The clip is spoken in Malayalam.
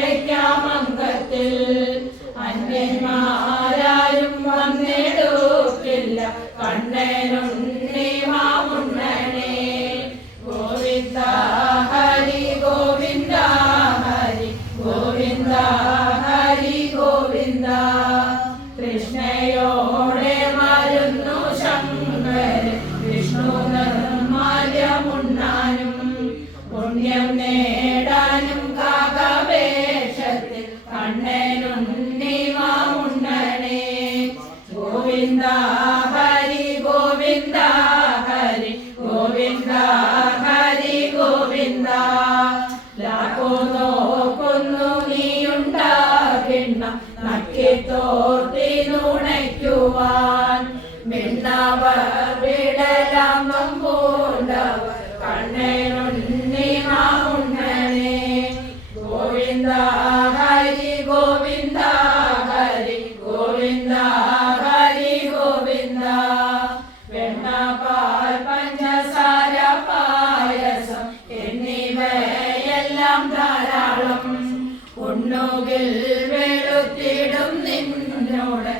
വയ്ക്കാമംഗത്തിൽ അന്യന്മാരാരും വന്നിടുക്കില്ല കണ്ണനുണ്ണി മാമുണ്ണനെ ഗോവിന്ദ ഹരി ഗോവിന്ദ ഹരി ഗോവിന്ദ ഹരി ഗോവിന്ദ കൃഷ്ണയോടെ വരുന്നു ശങ്കരൻ വിഷ്ണു നിർമാല്യമുണ്ണാനും പുണ്യം നേടാനും കാകവേഷത്തിൽ കണ്ണനുണ്ണി മാമുണ്ണനെ ഗോവിന്ദ ഹരി ഗോവിന്ദ ഹരി ഗോവിന്ദ ഹരി ഗോവിന്ദ ലാക്കോ നോക്കുന്നു നീയുണ്ടാകിണ്ണ നക്കിത്തോർത്തി നുണയ്ക്കുവാൻ മിണ്ണവർ വിടലാം നമ്പൂണ്ടവർ കണ്ണനുണ്ണി മാമുണ്ണനെ ഗോവിന്ദ ഹരി ഗോവിന്ദ ഹരി ഗോവിന്ദ ഹരി ഗോവിന്ദ വെണ്ണപാൽ പഞ്ചസാര പായസം എന്നിവയെല്ലാം ധാരാളം ഉണ്ണുകിൽ വെളുത്തിടും നിന്നോട്